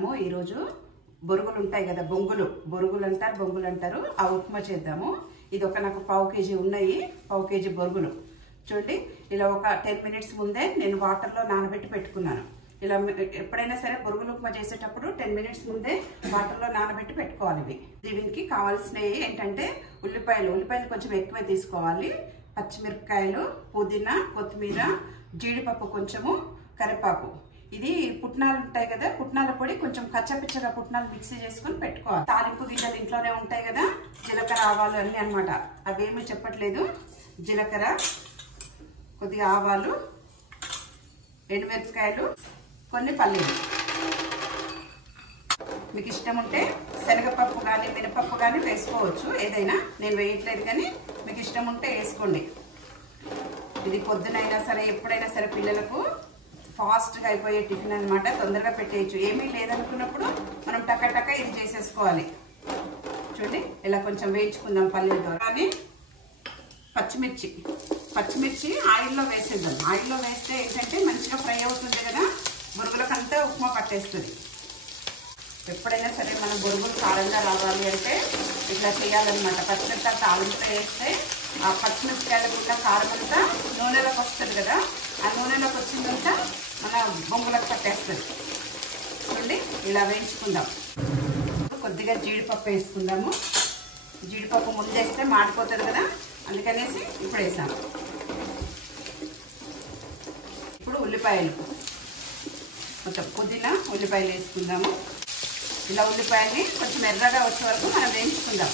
మనము ఈరోజు బొరుగులు ఉంటాయి కదా, బొరుగులు అంటారు, ఆ ఉప్మా చేద్దాము. ఇది ఒక నాకు 1/2 kg ఉన్నాయి, 1/2 kg బొరుగులు. చూడండి, ఇలా ఒక 10 minutes ముందే నేను వాటర్లో నానబెట్టి పెట్టుకున్నాను. ఇలా ఎప్పుడైనా సరే బొరుగులు ఉప్మా చేసేటప్పుడు 10 minutes ముందే వాటర్లో నానబెట్టి పెట్టుకోవాలి. దీనికి కావాల్సినవి ఏంటంటే ఉల్లిపాయలు కొంచెం ఎక్కువ తీసుకోవాలి, పచ్చిమిరపకాయలు, పుదీనా, కొత్తిమీర, జీడిపప్పు కొంచెము, కరివేపాకు. ఇది పుట్నాలు ఉంటాయి కదా, పుట్నాల పొడి కొంచెం కచ్చపిచ్చగా పుట్నాలు మిక్సీ చేసుకుని పెట్టుకోవాలి. తాలింపు గింజలు ఇంట్లోనే ఉంటాయి కదా, జీలకర్ర, ఆవాలు అన్నీ అనమాట. అవేమీ చెప్పట్లేదు. జీలకర్ర, కొద్దిగా ఆవాలు, ఎండుమిరపకాయలు, కొన్ని పల్లీలు. మీకు ఇష్టం ఉంటే శనగపప్పు కానీ మినపప్పు కానీ వేసుకోవచ్చు, ఏదైనా. నేను వేయట్లేదు, కానీ మీకు ఇష్టం ఉంటే వేసుకోండి. ఇది పొద్దునైనా సరే ఎప్పుడైనా సరే పిల్లలకు ఫాస్ట్గా అయిపోయే టిఫిన్ అనమాట. తొందరగా పెట్టేయచ్చు. ఏమీ లేదనుకున్నప్పుడు మనం టక ఇది చేసేసుకోవాలి. చూడండి, ఇలా కొంచెం వేయించుకుందాం పల్లీలతో. కానీ పచ్చిమిర్చి ఆయిల్లో వేసేద్దాం. ఆయిల్లో వేస్తే ఏంటంటే మంచిగా ఫ్రై అవుతుంది కదా, బొరుగులకంతా ఉప్మా పట్టేస్తుంది. ఎప్పుడైనా సరే మనం బొరుగులు కారంగా రావాలి అంటే ఇట్లా చేయాలన్నమాట. పచ్చిమిరపకాయ తాలింపు వేస్తే ఆ పచ్చిమిరపకాయలకు ఉన్న కారం అంతా నూనెలోకి వస్తుంది కదా, ఆ నూనెలోకి వచ్చిందంతా మన బొంగులకు పట్టేస్తుంది. చూడండి, ఇలా వేయించుకుందాం. కొద్దిగా జీడిపప్పు వేసుకుందాము. జీడిపప్పు ముందేస్తే మాడిపోతుంది కదా, అందుకనేసి ఇప్పుడు వేసాము. ఇప్పుడు ఉల్లిపాయలు, కొంచెం పుదీనా, ఉల్లిపాయలు వేసుకుందాము. ఇలా ఉల్లిపాయని కొంచెం ఎర్రగా వచ్చే వరకు మనం వేయించుకుందాం.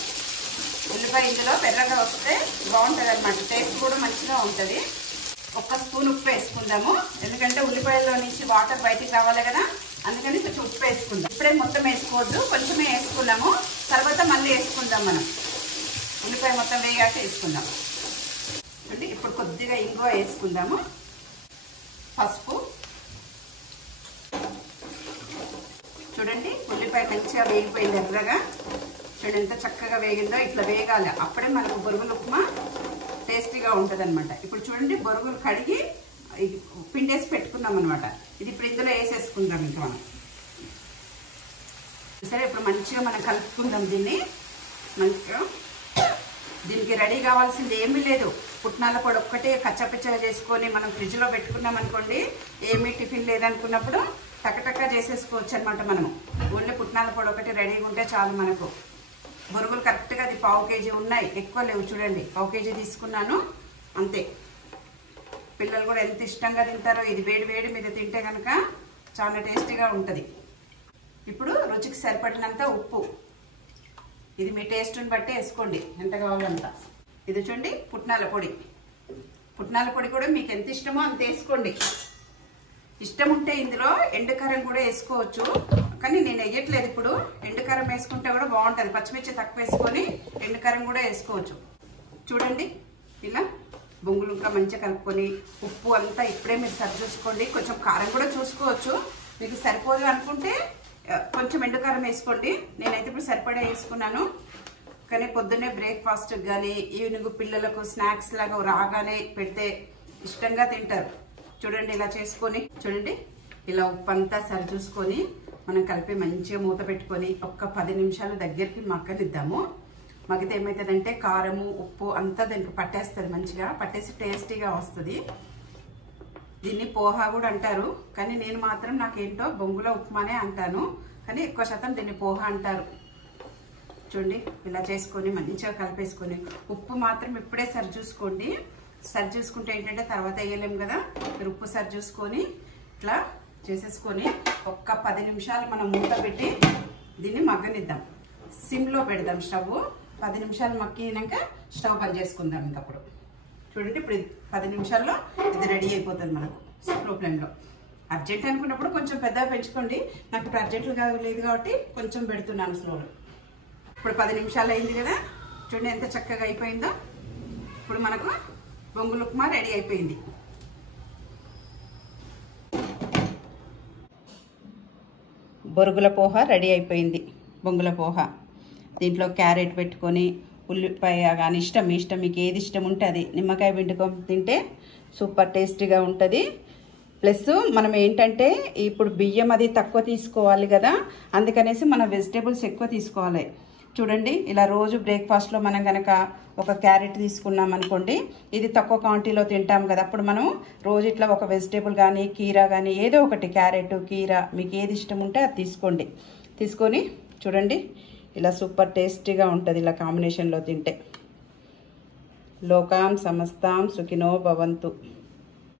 ఉల్లిపాయ ఇందులో ఎర్రగా వస్తే బాగుంటుంది అనమాట, టేస్ట్ కూడా మంచిగా ఉంటుంది. 1 స్పూన్ ఉప్పు వేసుకుందాము, ఎందుకంటే ఉల్లిపాయల్లో నుంచి వాటర్ బయటికి రావాలి కదా, అందుకని కొంచెం ఉప్పు వేసుకుందాం. ఇప్పుడే మొత్తం వేసుకోవద్దు, కొంచెమే వేసుకున్నాము, తర్వాత మళ్ళీ వేసుకుందాం. మనం ఉల్లిపాయ మొత్తం వేగాక వేసుకుందాం. అంటే ఇప్పుడు కొద్దిగా ఇంగువ వేసుకుందాము, పసుపు. చూడండి, ఉల్లిపాయ మంచిగా వేగిపోయింది ఎర్రగా. చూడండి ఎంత చక్కగా వేగిందో. ఇట్లా వేగాలి, అప్పుడే మనకు బొరుగులు ఉప్మా టేస్టీగా ఉంటుంది అనమాట. ఇప్పుడు చూడండి, బొరుగులు కడిగి పిండేసి పెట్టుకున్నాం అనమాట. ఇది ఇప్పుడు ఇందులో వేసేసుకుందాం. ఇంకా మనం సరే, ఇప్పుడు మంచిగా మనం కలుపుకుందాం దీన్ని. మంచిగా దీనికి రెడీ కావాల్సింది ఏమీ లేదు. పుట్నాల పొడి ఒక్కటే కచ్చపిచ్చగా చేసుకొని మనం ఫ్రిడ్జ్లో పెట్టుకున్నాం అనుకోండి, ఏమీ టిఫిన్ లేదనుకున్నప్పుడు టక చేసేసుకోవచ్చు అనమాట. మనము ఓన్లీ పుట్నాల పొడి ఒకటి రెడీగా ఉంటే చాలు మనకు. బొరుగులు కరెక్ట్గా అది 1/2 kg ఉన్నాయి, ఎక్కువ లేవు. చూడండి, 1/2 kg తీసుకున్నాను, అంతే. పిల్లలు కూడా ఎంత ఇష్టంగా తింటారో. ఇది వేడి మీద తింటే కనుక చాలా టేస్టీగా ఉంటుంది. ఇప్పుడు రుచికి సరిపడినంత ఉప్పు, ఇది మీ టేస్ట్ని బట్టి వేసుకోండి, ఎంత కావాలంత. ఇది చూడండి, పుట్నాల పొడి కూడా మీకు ఎంత ఇష్టమో అంత వేసుకోండి. ఇష్టం ఉంటే ఇందులో ఎండుకారం కూడా వేసుకోవచ్చు, కానీ నేను వేయట్లేదు ఇప్పుడు. ఎండుకారం వేసుకుంటే కూడా బాగుంటుంది. పచ్చిమిర్చి తక్కువ వేసుకొని ఎండుకారం కూడా వేసుకోవచ్చు. చూడండి, ఇలా బొంగులు ఇంకా మంచిగా కలుపుకొని ఉప్పు అంతా ఇప్పుడే మీరు సరి చూసుకోండి. కొంచెం కారం కూడా చూసుకోవచ్చు, మీకు సరిపోదు అనుకుంటే కొంచెం ఎండుకారం వేసుకోండి. నేనైతే ఇప్పుడు సరిపడా వేసుకున్నాను. కానీ పొద్దున్నే బ్రేక్ఫాస్ట్ కానీ ఈవినింగ్ పిల్లలకు స్నాక్స్ లాగా రాగానే పెడితే ఇష్టంగా తింటారు. చూడండి, ఇలా చేసుకొని చూడండి, ఇలా ఉప్పు అంతా సరి చూసుకొని మనం కలిపి మంచిగా మూత పెట్టుకొని ఒక్క 10 నిమిషాలు దగ్గరికి మగ్గనిద్దాము. మగ్గితే ఏమవుతుందంటే కారము ఉప్పు అంతా దానికి పట్టేస్తుంది, మంచిగా పట్టేసి టేస్టీగా వస్తుంది. దీన్ని పోహా కూడా అంటారు, కానీ నేను మాత్రం నాకేంటో బొంగుల ఉప్మానే అంటాను, కానీ ఎక్కువ శాతం దీన్ని పోహా అంటారు. చూడండి, ఇలా చేసుకొని మంచిగా కలిపేసుకొని ఉప్పు మాత్రం ఇప్పుడే సరి చూసుకోండి. సరి చూసుకుంటే ఏంటంటే తర్వాత వేయలేము కదా, మీరు ఉప్పు సరి చూసుకొని ఇట్లా చేసేసుకొని ఒక్క 10 నిమిషాలు మనం మూత పెట్టి దీన్ని మగ్గనిద్దాం. సిమ్లో పెడదాం స్టవ్. 10 నిమిషాలు మగ్గినాక స్టవ్ బంద్ చేసుకుందాం. ఇంకప్పుడు చూడండి, ఇప్పుడు 10 నిమిషాల్లో ఇది రెడీ అయిపోతుంది మనకు స్లో ఫ్లేమ్లో. అర్జెంట్ అనుకున్నప్పుడు కొంచెం పెద్దగా పెంచుకోండి. నాకు ఇప్పుడు అర్జెంట్గా లేదు కాబట్టి కొంచెం పెడుతున్నాను స్లోలో. ఇప్పుడు 10 నిమిషాలు అయింది కదా, చూడండి ఎంత చక్కగా అయిపోయిందో. ఇప్పుడు మనకు బొంగుల ఉప్మా రెడీ అయిపోయింది. బొరుగుల పోహ రెడీ అయిపోయింది. బొంగుల పోహ దీంట్లో క్యారెట్ పెట్టుకొని ఉల్లిపాయ కానీ ఇష్టం మీకు ఏది ఇష్టం ఉంటే అది నిమ్మకాయ పిండుకొని తింటే సూపర్ టేస్టీగా ఉంటుంది. ప్లస్ మనం ఏంటంటే ఇప్పుడు బియ్యం అది తక్కువ తీసుకోవాలి కదా, అందుకనేసి మనం వెజిటేబుల్స్ ఎక్కువ తీసుకోవాలి. చూడండి, ఇలా రోజు బ్రేక్ఫాస్ట్లో మనం కనుక ఒక క్యారెట్ తీసుకున్నాం అనుకోండి, ఇది తక్కువ క్వాంటిటీలో తింటాం కదా, అప్పుడు మనం రోజు ఇట్లా ఒక వెజిటేబుల్ కానీ కీరా కానీ ఏదో ఒకటి, క్యారెట్ కీరా మీకు ఏది ఇష్టం ఉంటే అది తీసుకోండి. తీసుకొని చూడండి ఇలా సూపర్ టేస్టీగా ఉంటుంది ఇలా కాంబినేషన్లో తింటే. లోకాం సమస్తాం సుఖినో భవంతు.